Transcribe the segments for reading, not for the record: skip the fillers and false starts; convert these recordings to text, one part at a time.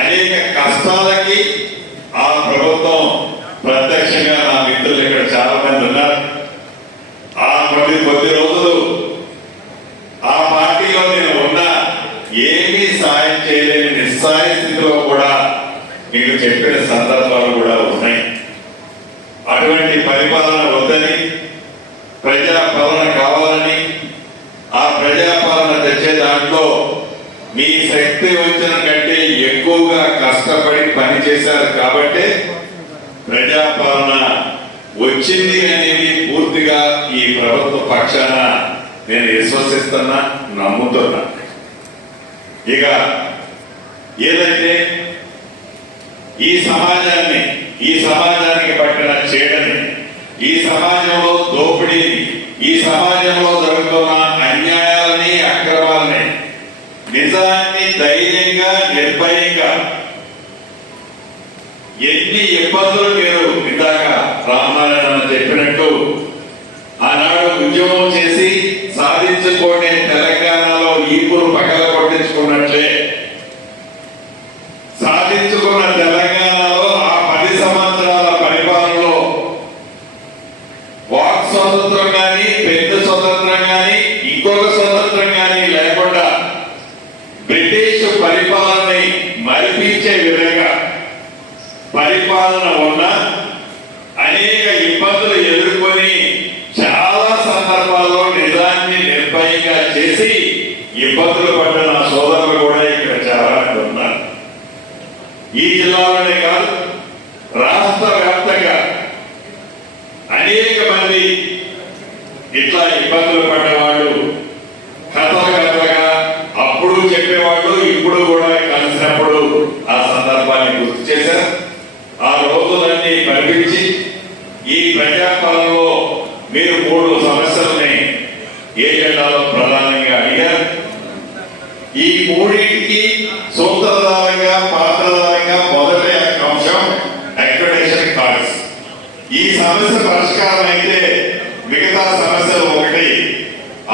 అనేక కష్టాలకి ఆ ప్రభుత్వం ప్రత్యక్షంగా నా మిత్రులు ఇక్కడ చాలా మంది ఉన్నారు. ఆ కొద్ది రోజులు ఆ పార్టీలో నేను ఉన్నా ఏమీ సాయం చేయలేని నిస్సాయ స్థితిలో కూడా మీకు చెప్పిన సందర్భాలు కూడా ఉన్నాయి. అటువంటి పరిపాలన వద్దని, ప్రజాపాలన కావాలని, ఆ ప్రజాపాలన తెచ్చే దాంట్లో మీ శక్తి వచ్చిన కంటే ఎక్కువగా కష్టపడి పనిచేశారు కాబట్టి ప్రజాపాలన వచ్చింది అనేది పూర్తిగా ఈ ప్రభుత్వ పక్షాన నేను విశ్వసిస్తున్నా, నమ్ముతున్నా. ఇక ఏదైతే ఈ సమాజానికి పట్టిన చీడని, ఈ సమాజంలో దోపిడీని, ఈ సమాజంలో జరుగుతున్న అన్యాయాలని, అక్రమాలని, నిజాన్ని ధైర్యంగా, నిర్భయంగా ఎన్ని ఇబ్బందులు మీరు ఇందాక రామనారాయణ చెప్పినట్టు ఆనాడు ఉద్యమం చేసి సాధించుకునే తెలంగాణలో ఈపులు పక్కన కొట్టించుకున్నట్లే సాధించుకున్న తెలంగాణలో ఆ 10 సంవత్సరాల పరిపాలనలో వాక్ స్వాతంత్రం కానీ, పెద్ద స్వతంత్రం కానీ, ఇంకొక స్వతంత్రం కానీ లేకుండా బ్రిటిష్ పరిపాలనని మరిపించే విధంగా పరిపాలన ఉన్న అనేక ఇబ్బందులు ఎదుర్కొని చాలా సందర్భాల్లో నిజాన్ని నిర్భయంగా చేసి ఇబ్బందులు పడ్డ నా సోదరులు కూడా ఇక్కడ చాలా మంది ఉన్నారు. ఈ జిల్లాలోనే కాదు, రాష్ట్ర వ్యాప్తంగా అనేక మంది ఇట్లా ఇబ్బందులు పడ్డవాళ్ళు కథలుగా అప్పుడు చెప్పేవాళ్ళు, ఇప్పుడు కూడా కలిసినప్పుడు ఆ సందర్భాన్ని గుర్తు చేశారు. ఆ రోజులన్నీ కనిపించి ఈ ప్రజాపాలనలో మీరు 3 సమస్యలని ఏజెండాలో ప్రధానంగా అడిగారు. ఈ 3టికి సూత్రధారంగా, పాత్రధారంగా మొదటి అంశం అక్రిడిటేషన్ కార్డ్స్. ఈ సమస్య పరిష్కారం అయితే మిగతా సమస్యలు ఒకటి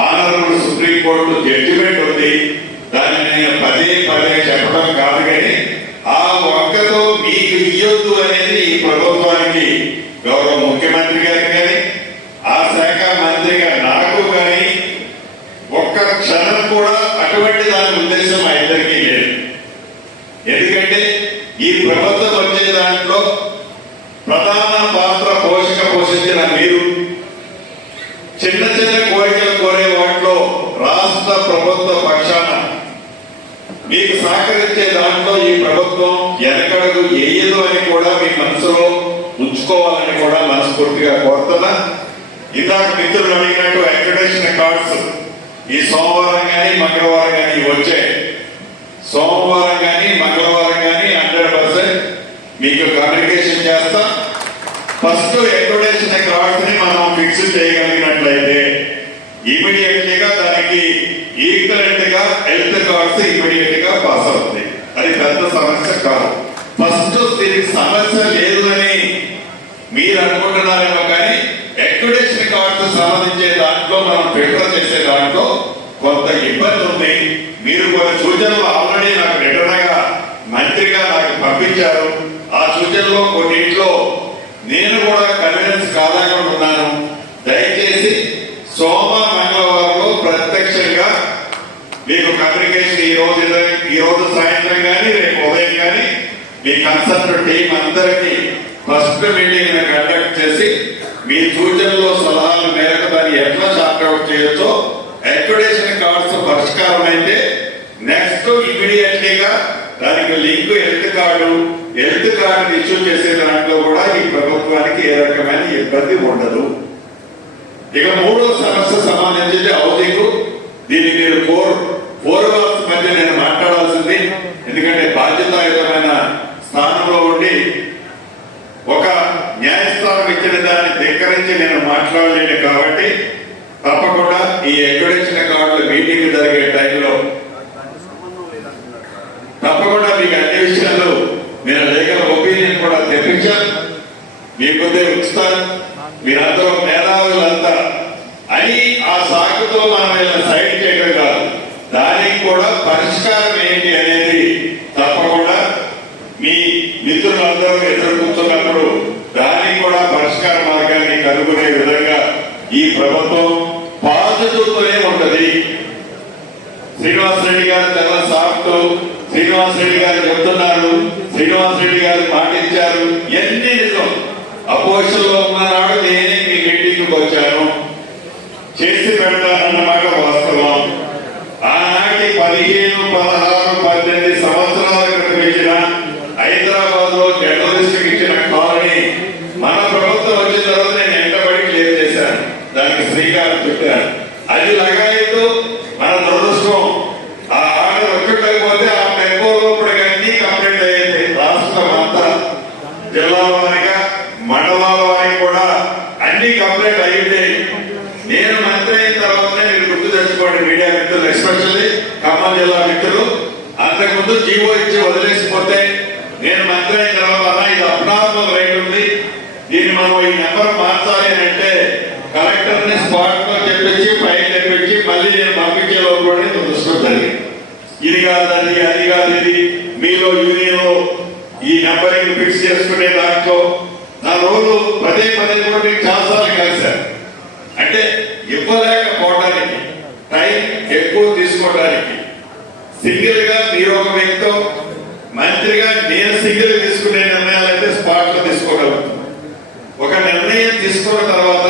ఆనరబుల్ సుప్రీంకోర్టు జడ్జిమెంట్ ఉంది. దాన్ని నేను పదే చెప్పడం కాదు, కానీ ఆ ఒక్కతో మీకు ఇయ్యొద్దు అనేది ఈ ప్రభుత్వానికి, గౌరవ ముఖ్యమంత్రి గారికి కానీ, ఆ శాఖ మంత్రిగా నాకు కానీ ఒక్క క్షణం కూడా అటువంటి దాని ఉద్దేశం మా ఇద్దరికీ లేదు. ఎందుకంటే ఈ ప్రభుత్వం వచ్చే దాంట్లో ప్రధాన పాత్ర పోషించిన మీరు చిన్న కోరికలు కోరే వాటిలో రాష్ట్ర ప్రభుత్వ పక్షాన మీకు సహకరించే దాంట్లో ఈ ప్రభుత్వం వెనకడుగు వేయదు అని కూడా మీ మనసులో ఉంచుకోవాలని కూడా మనస్ఫూర్తిగా కోరుతున్నా. ఇందాక మిత్రులు అడిగినట్టు అక్రిడిటేషన్ కార్డ్స్ ఈ సోమవారం కానీ, మంగళవారం కానీ వచ్చే సోమవారం కానీ, మంగళవారం కానీ 100% మీకు కమ్యూనికేషన్ చేస్తా. ఫస్ట్ అక్రిడిటేషన్ కార్డ్స్ ని మనం ఫిక్స్ చేయగలిగినట్లయితే ఇమీడియట్లీగా దానికి ఈక్వలెంట్ గా హెల్త్ కార్డ్స్ ఇమీడియట్ గా పాస్ అవుతాయి. అది పెద్ద సమస్య కాదు. ఫస్ట్ దీనికి సమస్య లేదు అని మీరు అనుకుంటున్నారేమో, కానీ అక్రిడిటేషన్ కార్డ్స్ సంబంధించే దాంట్లో మనం ఫిల్టర్ చేసే దాంట్లో కొంత ఇబ్బంది ఉంది. మీరు కొన్ని సూచనలు ఆల్రెడీ నాకు రిటర్న్ గా మంత్రిగా నాకు పంపించారు. ఆ సూచనలో కొన్నింట్లో నేను కూడా కన్విన్స్ కాదనుకుంటున్నాను. దయచేసి సోమ మంగళవారంలో ప్రత్యక్షంగా మీకు కమ్యూనికేషన్ ఈ రోజు సాయంత్రం కానీ, రేపు ఉదయం కానీ మీ కన్సల్ట్ టీం అందరికీ ఫస్ట్ మీటింగ్ కండక్ట్ చేసి మీ సూచనలో సలహాల మేరకు దాన్ని ఎట్లా షార్ట్అవుట్ చేయొచ్చో, అక్రిడిటేషన్ కార్డ్స్ పరిష్కారం అయితే నెక్స్ట్ ఇమీడియట్లీగా దానికి లింక్ హెల్త్ కార్డు ఇష్యూ చేసే దాంట్లో కూడా ఈ ప్రభుత్వానికి ఏ రకమైన ఇబ్బంది ఉండదు. ఇక 3వ సమస్య సంబంధించి హౌసింగ్. దీన్ని మీరు 4 అవర్స్ మధ్య నేను మాట్లాడాల్సింది, ఎందుకంటే బాధ్యతాయుతమైన స్థానంలో ఉండి ఒక న్యాయస్థానం ఇచ్చిన దాన్ని ధిక్కరించి నేను మాట్లాడలేను. కాబట్టి తప్పకుండా ఈ అక్రిడిటేషన్ కార్డుల మీటింగ్ జరిగే టైంలో తప్పకుండా మీకు అన్ని విషయాలు నేను లీగల్ ఒపీనియన్ కూడా తెప్పించాను. మీ కొద్దిగా ఉంచుతాను. మీరందరూ మేధావులంతా అని ఆ సాకుతో మనం సైడ్ చేయడం కాదు, దానికి దానికి కూడా పరిష్కారం ఏంటి అనేది తప్పకుండా మీ మిత్రులందరూ ఎదురు కూర్చున్నప్పుడు దానికి కూడా పరిష్కార మార్గాన్ని కనుగొనే విధంగా ఈ ప్రభుత్వం బాధ్యతతోనే ఉంటది. శ్రీనివాస్ రెడ్డి గారు చాలా సాఫ్ట్, శ్రీనివాస్ రెడ్డి గారు చెప్తున్నారు, శ్రీనివాస్ రెడ్డి గారు మాటిచ్చారు, ఎన్ని నిజం. అపోజిషన్ లో ఉన్ననాడు నేనే మీ మీటింగ్కి వచ్చాను, చేసి పెడతానన్నమాట వాస్తవం. ఆనాటి 15, 16, 18 సంవత్సరాల క్రితం ఇచ్చిన హైదరాబాద్ లో జర్నలిస్ట్ ఇచ్చిన కాలనీ మన ప్రభుత్వం వచ్చిన తర్వాత నేను ఎంటబడి క్లియర్ చేశాను, దానికి శ్రీకారం చుట్టాను. అది లగాయతూ మన దురదృష్టం. ఆ ఆర్డర్ వచ్చేటకపోతే ఆ టెంపో లోపల అన్ని కంప్లీట్ అయ్యింది. రాష్ట్రం అంతా జిల్లా వారిగా మండలాల వారికి కూడా అన్ని కంప్లీట్ అయ్యింది. నేను మంత్రి అయిన తర్వాతనే మీరు గుర్తు తెచ్చుకోండి మీడియా మిత్రులు, ఎస్పెషల్లీ ఖమ్మం జిల్లా మిత్రులు. అంతకుముందు జీవో ఇచ్చి వదిలేసిపోతే నేను మంత్రి అయిన తర్వాత ఇది అబ్నార్మల్ రేట్ ఉంది, దీన్ని మనం ఈ నెంబర్ మార్చాలి అని అంటే కలెక్టర్ ని స్పాట్ లో చెప్పించి ఫైల్ తెప్పించి మళ్ళీ నేను పంపించే లోపల దృష్టి జరిగింది. ఇది కాదండి, అది కాదు, ఇది మీలో యూనియన్ ఈ నెంబరింగ్ ఫిక్స్ చేసుకునే దాంట్లో నా రోజు పదే కూడా చాలాసార్లు కలిశారు. అంటే ఇవ్వలేకపోవడానికి, టైం ఎక్కువ తీసుకోవడానికి, సింగిల్ గా మీరు ఒక వ్యక్తి మంత్రిగా నేను సింగిల్ తీసుకునే నిర్ణయాలు అయితే స్పాట్ లో తీసుకోగలుగుతాను. ఒక నిర్ణయం తీసుకున్న తర్వాత,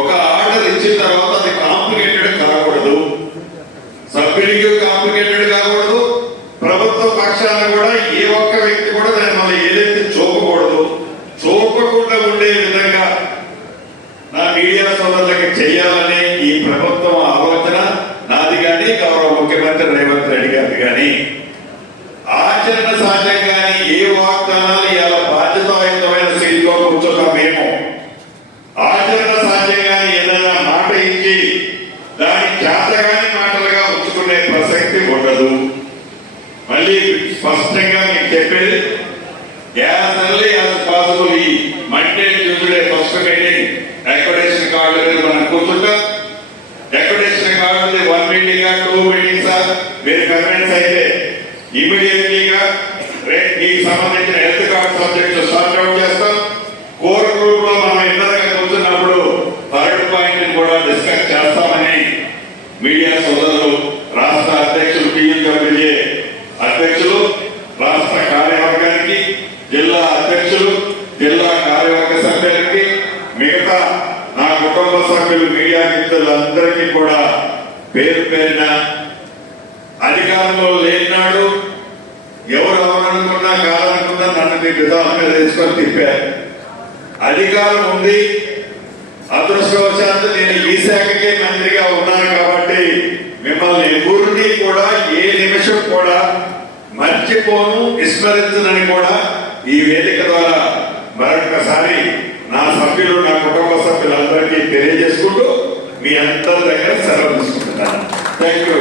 ఒక ఆర్డర్ ఇచ్చిన తర్వాత అది కాంప్లికేటెడ్ కాకూడదు, సభ్యుడికి కాంప్లికేటెడ్ కాకూడదు, ప్రభుత్వ పక్షాన కూడా ఏ ఒక్క వ్యక్తి కూడా దాన్ని మనం ఏదైతే చూపకూడదు. చూపకుండా ఉండే విధంగా నా మీడియా సోదరులకి చేయాలనే ఈ ప్రభుత్వం ఆలోచన నాది కానీ గౌరవ ముఖ్యమంత్రి రేవంత్ రెడ్డి గారిది కానీ. ఆచరణ సాధ్యంగాని ఏ వాగ్దానాలు ఇలా బాధ్యతాయుతమైన స్థితిలో కూర్చున్న మేము ఆచరణ సాధ్యంగాని ఏదైనా మాట ఇచ్చి దాని చేతగాని మాటలుగా ఉంచుకునే ప్రసక్తి ఉండదు. మళ్ళీ స్పష్టంగా మీకు చెప్పేది, యాజ్ ఎర్లీ యాజ్ పాసిబుల్ ఈ Monday Tuesday first meeting accommodation card మీద మనం కూర్చుంటాం. అకామిడేషన్ కార్డు 1 మీటింగ్ 2 మీటింగ్స్ మీరు కన్విన్స్ అయితే ఇమీడియట్లీగా మీకు సంబంధించిన health card subject sort out చేస్తాం. కోర్ గ్రూప్ లో మనం ఇద్దరుగా కూర్చున్నప్పుడు థర్డ్ పాయింట్ కూడా డిస్కస్ చేస్తామని మీడియా సోదరులు, రాష్ట్ర అధ్యక్షులు టీఎండబ్ల్యూజే అధ్యక్షులు, రాష్ట్ర కార్యవర్గానికి, జిల్లా అధ్యక్షులు, జిల్లా కార్యవర్గ సభ్యులకి, మిగతా నా కుటుంబ సభ్యులు, మీడియా మిత్రులందరికీ కూడా పేరు పేరిన అధికారంలో లేనాడు ఎవరు అవరనుకున్నా కాదనుకున్నా నన్ను మీ విధానం మీద తీసుకొని తిప్పారు. అధికారం ఉంది, అదృష్టవశాత్తు నేను ఈ శాఖకే మంత్రిగా ఉన్నాను కాబట్టి మిమ్మల్ని ఎవరిని కూడా ఏ నిమిషం కూడా మర్చిపోను, విస్మరించనని కూడా ఈ వేదిక ద్వారా మరొకసారి నా సభ్యులు, నా కుటుంబ సభ్యులందరికీ తెలియజేసుకుంటూ మీ అందరి దగ్గర సెలవు తీసుకుంటున్నాను. Thank you.